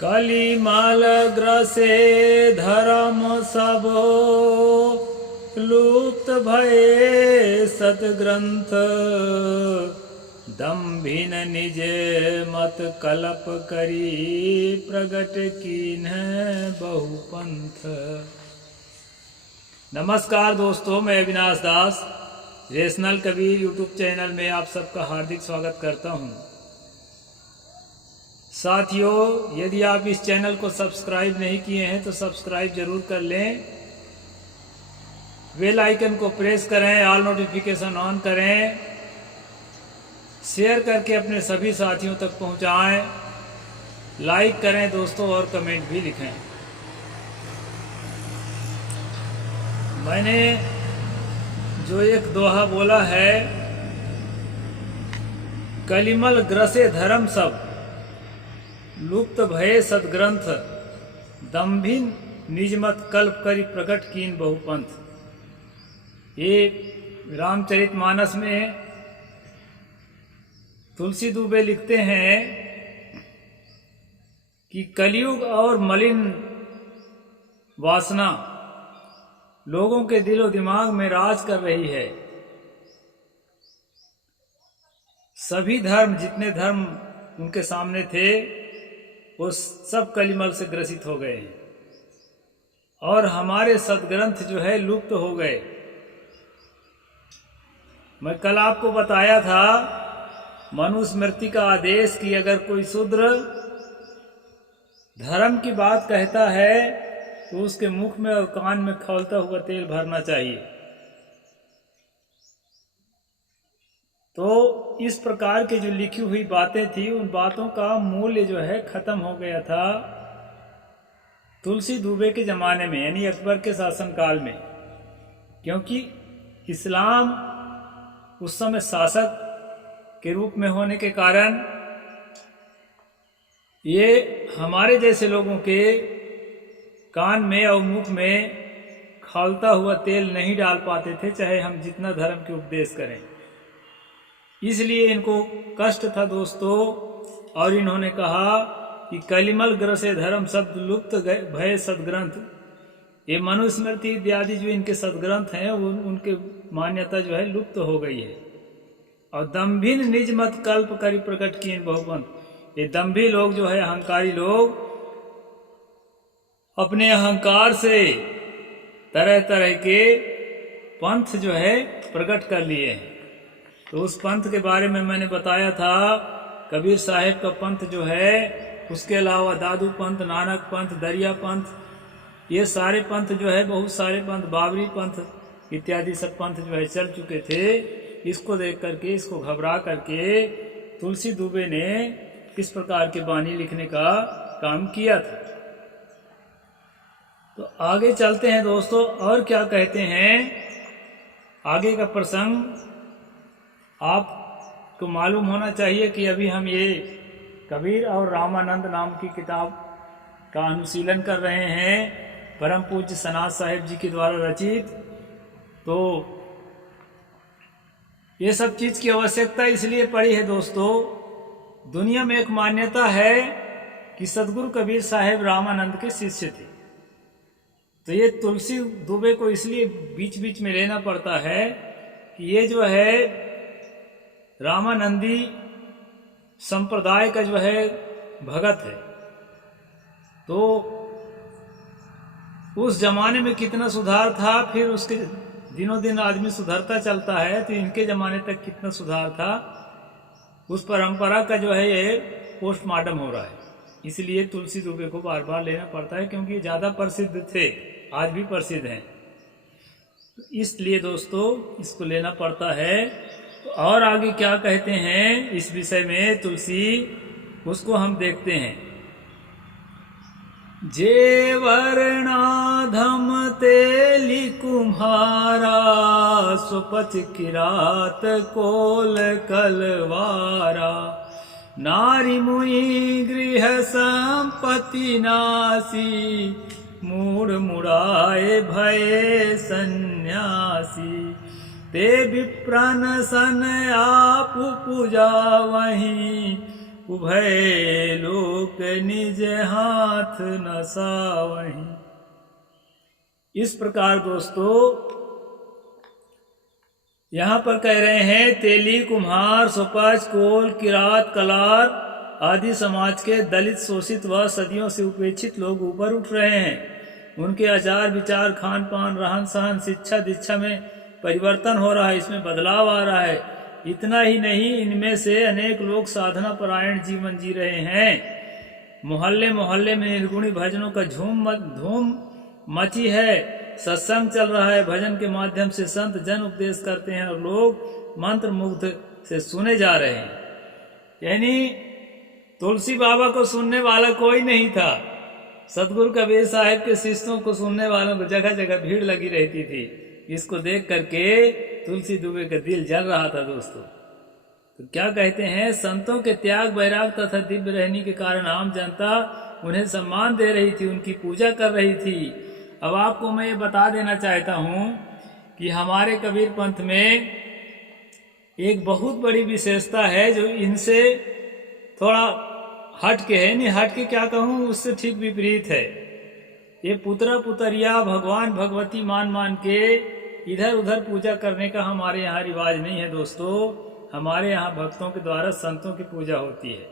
कलिमल ग्रसे धर्म सब लुप्त भये सद्ग्रंथ दम्भिन निज मत कलप करी प्रगट कीन्ह बहुपंथ। नमस्कार दोस्तों, मैं अविनाश दास रेशनल कबीर यूट्यूब चैनल में आप सबका हार्दिक स्वागत करता हूं। साथियों, यदि आप इस चैनल को सब्सक्राइब नहीं किए हैं तो सब्सक्राइब जरूर कर लें, बेल आइकन को प्रेस करें, ऑल नोटिफिकेशन ऑन करें, शेयर करके अपने सभी साथियों तक पहुंचाएं, लाइक करें दोस्तों और कमेंट भी लिखें। मैंने जो एक दोहा बोला है, कलिमल ग्रसे धर्म सब लुप्त भये सद्ग्रंथ दम्भिन निजमत कल्प करी प्रकट कीन बहुपंथ। ये रामचरितमानस में तुलसी दुबे लिखते हैं कि कलयुग और मलिन वासना लोगों के दिलो दिमाग में राज कर रही है। सभी धर्म, जितने धर्म उनके सामने थे, वो सब कलिमल से ग्रसित हो गए हैं और हमारे सद्ग्रंथ जो है लुप्त हो गए। मैं कल आपको बताया था मनुस्मृति का आदेश कि अगर कोई शूद्र धर्म की बात कहता है तो उसके मुख में और कान में खौलता हुआ तेल भरना चाहिए। तो इस प्रकार की जो लिखी हुई बातें थी, उन बातों का मूल्य जो है खत्म हो गया था तुलसी दुबे के ज़माने में, यानी अकबर के शासनकाल में। क्योंकि इस्लाम उस समय शासक के रूप में होने के कारण ये हमारे जैसे लोगों के कान में और मुख में खौलता हुआ तेल नहीं डाल पाते थे, चाहे हम जितना धर्म के उपदेश करें। इसलिए इनको कष्ट था दोस्तों, और इन्होंने कहा कि कलिमल ग्रसे धर्म शब्द लुप्त भय सद्ग्रंथ। ये मनुस्मृति इत्यादि जो इनके सद्ग्रंथ हैं, उनके मान्यता जो है लुप्त हो गई है। और दम्भिन निज मत कल्प करी प्रकट कीन बहुपंथ। ये दम्भी लोग जो है, अहंकारी लोग, अपने अहंकार से तरह तरह के पंथ जो है प्रकट कर लिए हैं। तो उस पंथ के बारे में मैंने बताया था, कबीर साहिब का पंथ जो है, उसके अलावा दादू पंथ, नानक पंथ, दरिया पंथ, ये सारे पंथ जो है, बहुत सारे पंथ, बाबरी पंथ इत्यादि सब पंथ जो है चल चुके थे। इसको देख करके, इसको घबरा करके तुलसी दुबे ने किस प्रकार के बानी लिखने का काम किया था। तो आगे चलते हैं दोस्तों, और क्या कहते हैं। आगे का प्रसंग आपको मालूम होना चाहिए कि अभी हम ये कबीर और रामानंद नाम की किताब का अनुशीलन कर रहे हैं, परम पूज्य सनातन साहिब जी के द्वारा रचित। तो ये सब चीज़ की आवश्यकता इसलिए पड़ी है दोस्तों, दुनिया में एक मान्यता है कि सदगुरु कबीर साहिब रामानंद के शिष्य थे। तो ये तुलसी दुबे को इसलिए बीच बीच में लेना पड़ता है कि ये जो है रामानंदी संप्रदाय का जो है भगत है। तो उस जमाने में कितना सुधार था, फिर उसके दिनों दिन आदमी सुधरता चलता है, तो इनके जमाने तक कितना सुधार था, उस परंपरा का जो है ये पोस्टमार्टम हो रहा है। इसलिए तुलसी दुबे को बार बार लेना पड़ता है, क्योंकि ज़्यादा प्रसिद्ध थे, आज भी प्रसिद्ध हैं। इसलिए दोस्तों इसको लेना पड़ता है। तो और आगे क्या कहते हैं इस विषय में तुलसी, उसको हम देखते हैं। जे वर्णाधम तेली कुम्हारा, सुपच किरात कोल कलवारा, नारी मुई गृह संपत्ति नासी, मूड मुड़ाए भये सन्यासी, ते विप्रन सन आप पूजा वहीं, उभय लोक निज हाथ न सावहीं। इस प्रकार दोस्तों यहाँ पर कह रहे हैं तेली, कुम्हार, सुपच, कोल, किरात, कलार आदि समाज के दलित, शोषित व सदियों से उपेक्षित लोग ऊपर उठ रहे हैं। उनके आचार विचार, खान पान, रहन सहन, शिक्षा दीक्षा में परिवर्तन हो रहा है, इसमें बदलाव आ रहा है। इतना ही नहीं, इनमें से अनेक लोग साधना परायण जीवन जी रहे हैं। मोहल्ले मोहल्ले में निर्गुणी भजनों का धूम मची है। सत्संग चल रहा है, भजन के माध्यम से संत जन उपदेश करते हैं और लोग मंत्र मुग्ध से सुने जा रहे हैं। यानी तुलसी बाबा को सुनने वाला कोई नहीं था। सतगुरु कबीर साहब के शिष्यों को सुनने वालों को जगह जगह भीड़ लगी रहती थी। इसको देख करके तुलसी दुबे का दिल जल रहा था दोस्तों। तो क्या कहते हैं, संतों के त्याग, वैराग तथा दिव्य रहने के कारण आम जनता उन्हें सम्मान दे रही थी, उनकी पूजा कर रही थी। अब आपको मैं ये बता देना चाहता हूँ कि हमारे कबीर पंथ में एक बहुत बड़ी विशेषता है जो इनसे थोड़ा हट के है, नहीं हट के क्या कहूँ, उससे ठीक विपरीत है। ये पुत्रा पुतरिया, भगवान भगवती मान के इधर उधर पूजा करने का हमारे यहाँ रिवाज नहीं है दोस्तों। हमारे यहाँ भक्तों के द्वारा संतों की पूजा होती है।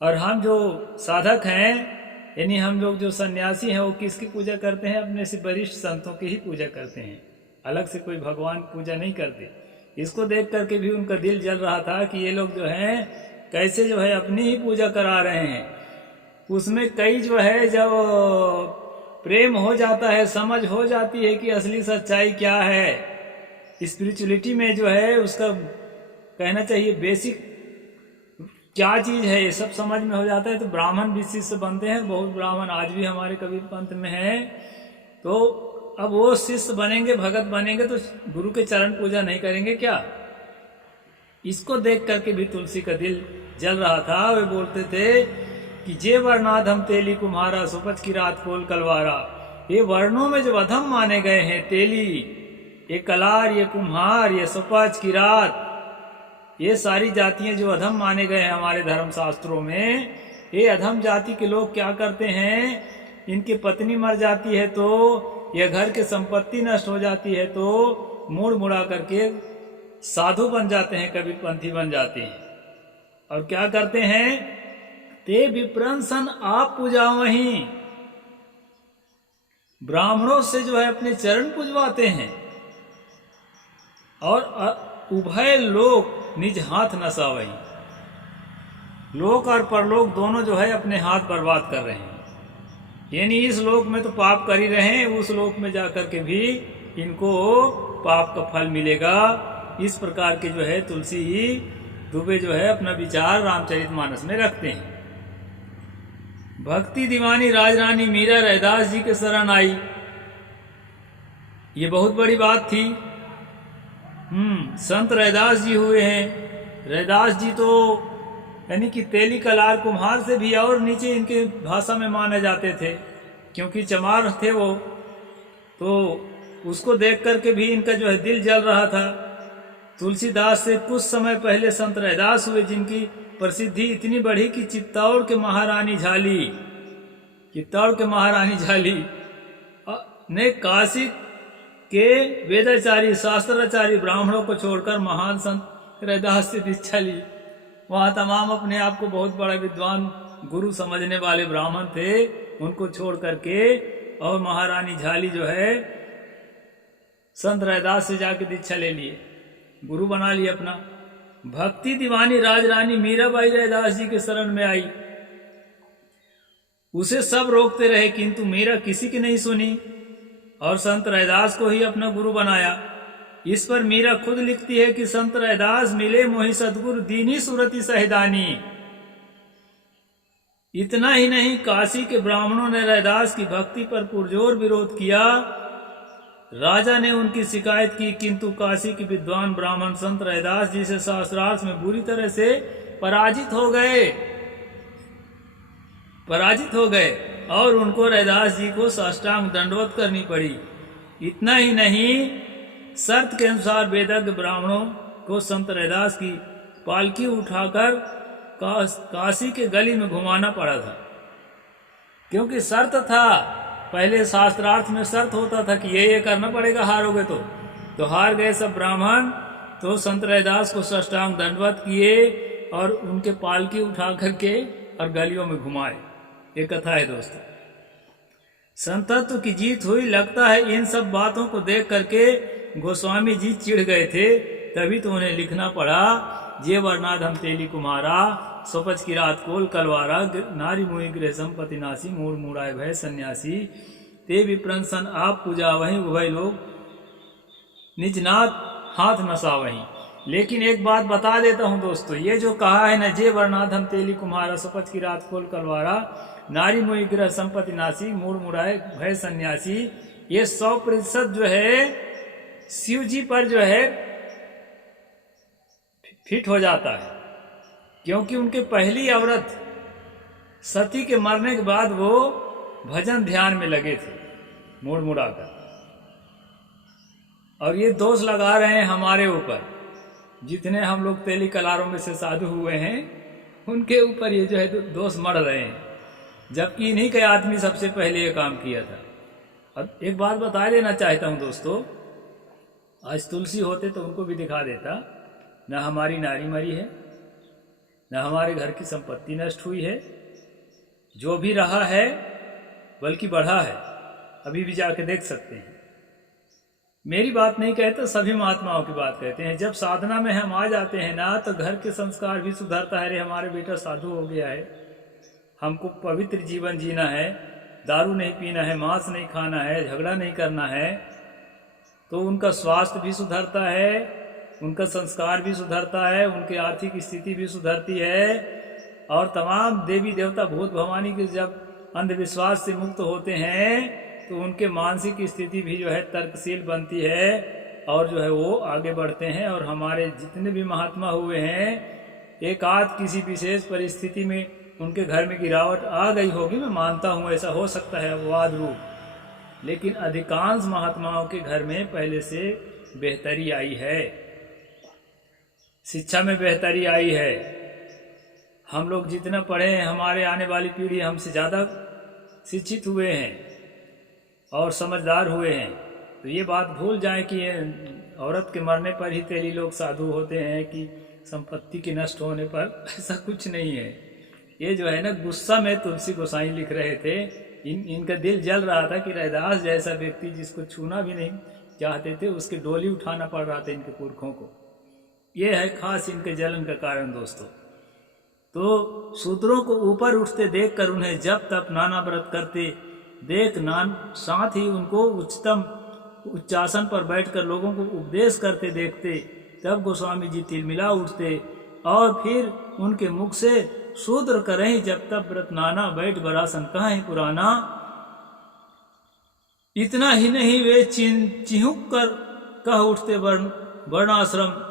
और हम जो साधक हैं, यानी हम लोग जो सन्यासी हैं, वो किसकी पूजा करते हैं? अपने से वरिष्ठ संतों की ही पूजा करते हैं। अलग से कोई भगवान पूजा नहीं करते। इसको देख करके भी उनका दिल जल रहा था कि ये लोग जो हैं कैसे जो है अपनी ही पूजा करा रहे हैं। उसमें कई जो है जब प्रेम हो जाता है, समझ हो जाती है कि असली सच्चाई क्या है, स्पिरिचुअलिटी में जो है उसका कहना चाहिए बेसिक क्या चीज है, ये सब समझ में हो जाता है। तो ब्राह्मण भी शिष्य बनते हैं। बहुत ब्राह्मण आज भी हमारे कबीर पंथ में हैं। तो अब वो शिष्य बनेंगे, भगत बनेंगे तो गुरु के चरण पूजा नहीं करेंगे क्या? इसको देख करके भी तुलसी का दिल जल रहा था। वे बोलते थे कि जे वर्णाध हम तेली कुम्हारा, सुपच की रात कोल कलवारा। ये वर्णों में जो अधम माने गए हैं, तेली, ये कलार, ये कुम्हार, ये सुपच की रात, ये सारी जातियां जो अधम माने गए हैं हमारे धर्म शास्त्रों में, ये अधम जाति के लोग क्या करते हैं, इनकी पत्नी मर जाती है तो या घर की संपत्ति नष्ट हो जाती है तो मुड़ मुड़ा करके साधु बन जाते हैं, कबीरपंथी बन जाते हैं। और क्या करते हैं, ते विप्रंसन आप पूजा वहीं, ब्राह्मणों से जो है अपने चरण पूजवाते हैं। और उभय लोक निज हाथ नसावहीं, लोक और परलोक दोनों जो है अपने हाथ बर्बाद कर रहे हैं। यानी इस लोक में तो पाप कर ही रहे हैं, उस लोक में जाकर के भी इनको पाप का फल मिलेगा। इस प्रकार के जो है तुलसी दुबे जो है अपना विचार रामचरितमानस में रखते हैं। भक्ति दीवानी राजरानी मीरा रैदास जी के शरण आई, ये बहुत बड़ी बात थी। संत रैदास जी हुए हैं। रैदास जी तो यानी कि तेली, कलार, कुम्हार से भी और नीचे इनके भाषा में माने जाते थे, क्योंकि चमार थे वो। तो उसको देख करके भी इनका जो है दिल जल रहा था। तुलसीदास से कुछ समय पहले संत रैदास हुए, जिनकी प्रसिद्धि इतनी बढ़ी कि चित्तौड़ के महारानी झाली ने काशी के वेदाचारी, शास्त्राचारी ब्राह्मणों को छोड़कर महान संत रैदास से दीक्षा ली। वहाँ तमाम अपने आप को बहुत बड़ा विद्वान गुरु समझने वाले ब्राह्मण थे, उनको छोड़ करके और महारानी झाली जो है संत रैदास से जाके दीक्षा ले लिए, गुरु बना लिए अपना। भक्ति दीवानी राजरानी मीराबाई रैदास जी के शरण में आई। उसे सब रोकते रहे किंतु मीरा किसी की नहीं सुनी और संत रैदास को ही अपना गुरु बनाया। इस पर मीरा खुद लिखती है कि संत रैदास मिले मोहि सदगुरु दीनी सुरति सहदानी। इतना ही नहीं, काशी के ब्राह्मणों ने रैदास की भक्ति पर पुरजोर विरोध किया। राजा ने उनकी शिकायत की किंतु काशी के विद्वान ब्राह्मण संत रैदास जी से शास्त्रार्थ में बुरी तरह से पराजित हो गए और उनको रैदास जी को साष्टांग दंडवत करनी पड़ी। इतना ही नहीं, शर्त के अनुसार वेदज्ञ ब्राह्मणों को संत रैदास की पालकी उठाकर काशी के गली में घुमाना पड़ा था, क्योंकि शर्त था, पहले शास्त्रार्थ में शर्त होता था कि ये करना पड़ेगा, हारोगे तो हार गए सब ब्राह्मण। तो संत रैदास को साष्टांग दंडवत किए और उनके पालकी उठा करके और गलियों में घुमाए। ये कथा है दोस्तों। संतत्व की जीत हुई। लगता है इन सब बातों को देख करके गोस्वामी जी चिढ़ गए थे, तभी तो उन्हें लिखना पड़ा, जे वर्णाध हम तेली कुमारा, सोपच की रात कोल कलवारा, नारी मुहि गृह संपत्ति नासी, मूड़ मुड़ाए भय सन्यासी, ते विप्रंसन आप पूजा वहीं उभय लोग, निजनाथ हाथ नसा वहीं। लेकिन एक बात बता देता हूं दोस्तों, ये जो कहा है ना, जे वर्णाध हम तेली कुम्हारा, सोपच की रात कोल कलवारा, नारी मुहि गृह संपत्ति नासी, मूड़ मुड़ाए भय सन्यासी, ये 100% जो है शिव जी पर जो है फिट हो जाता है, क्योंकि उनके पहली औरत सती के मरने के बाद वो भजन ध्यान में लगे थे मुड़ मुड़ाकर। और ये दोष लगा रहे हैं हमारे ऊपर, जितने हम लोग तेली कलारों में से साधु हुए हैं उनके ऊपर ये जो है दोष मढ़ रहे हैं, जबकि इन्हीं के आदमी सबसे पहले ये काम किया था। और एक बात बता देना चाहता हूं दोस्तों, आज तुलसी होते तो उनको भी दिखा देता, न हमारी नारी मरी है, न हमारे घर की संपत्ति नष्ट हुई है, जो भी रहा है बल्कि बढ़ा है। अभी भी जाके देख सकते हैं। मेरी बात नहीं कहते, सभी महात्माओं की बात कहते हैं। जब साधना में हम आ जाते हैं ना, तो घर के संस्कार भी सुधरता है। रे हमारे बेटा साधु हो गया है, हमको पवित्र जीवन जीना है, दारू नहीं पीना है, मांस नहीं खाना है, झगड़ा नहीं करना है, तो उनका स्वास्थ्य भी सुधरता है, उनका संस्कार भी सुधरता है, उनकी आर्थिक स्थिति भी सुधरती है। और तमाम देवी देवता भूत भवानी के जब अंधविश्वास से मुक्त होते हैं तो उनके मानसिक स्थिति भी जो है तर्कशील बनती है और जो है वो आगे बढ़ते हैं। और हमारे जितने भी महात्मा हुए हैं, एक आध किसी विशेष परिस्थिति में उनके घर में गिरावट आ गई होगी, मैं मानता हूँ, ऐसा हो सकता है अपवाद रूप, लेकिन अधिकांश महात्माओं के घर में पहले से बेहतरी आई है, शिक्षा में बेहतरी आई है। हम लोग जितना पढ़े हैं, हमारे आने वाली पीढ़ी हमसे ज़्यादा शिक्षित हुए हैं और समझदार हुए हैं। तो ये बात भूल जाए कि औरत के मरने पर ही तेली लोग साधु होते हैं कि संपत्ति के नष्ट होने पर, ऐसा कुछ नहीं है। ये जो है ना, गुस्सा में तुलसी गोसाई लिख रहे थे, इनका दिल जल रहा था कि रैदास जैसा व्यक्ति जिसको छूना भी नहीं चाहते थे, उसकी डोली उठाना पड़ रहा था इनके पुरखों को। ये है खास इनके जलन का कारण दोस्तों। तो शूद्रों को ऊपर उठते देखकर उन्हें जब तक नाना व्रत करते देख नान, साथ ही उनको उच्चतम उच्चासन पर बैठकर लोगों को उपदेश करते देखते, तब गोस्वामी जी तिलमिला उठते और फिर उनके मुख से शूद्र करें जब तक व्रत नाना, बैठ बरासन कहें पुराना। इतना ही नहीं, वे चिहुक कर कह उठते वर्णाश्रम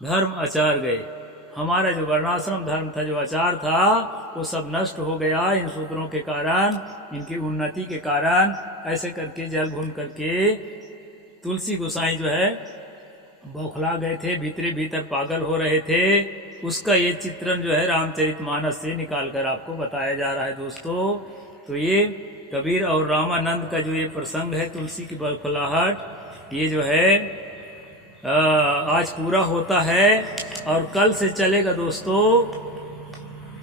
धर्म आचार गए। हमारा जो वर्णाश्रम धर्म था, जो आचार था, वो सब नष्ट हो गया इन शूद्रों के कारण, इनकी उन्नति के कारण। ऐसे करके जल घूम करके तुलसी गोसाई जो है बौखला गए थे, भीतरे भीतर पागल हो रहे थे। उसका ये चित्रण जो है रामचरितमानस से निकाल कर आपको बताया जा रहा है दोस्तों। तो ये कबीर और रामानंद का जो ये प्रसंग है, तुलसी की बौखलाहट, ये जो है आज पूरा होता है। और कल से चलेगा दोस्तों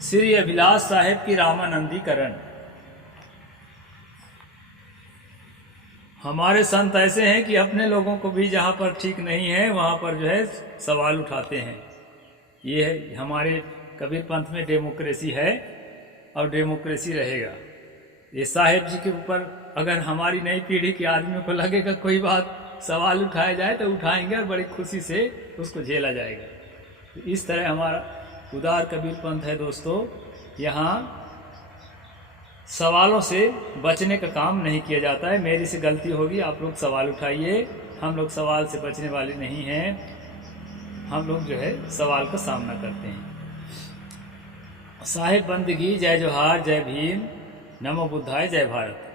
श्री अभिलाष साहेब की रामानंदीकरण। हमारे संत ऐसे हैं कि अपने लोगों को भी जहाँ पर ठीक नहीं है वहाँ पर जो है सवाल उठाते हैं। ये है हमारे कबीर पंथ में डेमोक्रेसी है और डेमोक्रेसी रहेगा। ये साहेब जी के ऊपर अगर हमारी नई पीढ़ी के आदमियों को लगेगा कोई बात सवाल उठाया जाए तो उठाएंगे और बड़ी खुशी से उसको झेला जाएगा। तो इस तरह हमारा उदार कबीर पंथ है दोस्तों। यहाँ सवालों से बचने का काम नहीं किया जाता है। मेरी से गलती होगी, आप लोग सवाल उठाइए, हम लोग सवाल से बचने वाले नहीं हैं। हम लोग जो है सवाल का सामना करते हैं। साहेब बंदगी, जय जोहार, जय भीम, नमो बुद्धाय, जय भारत।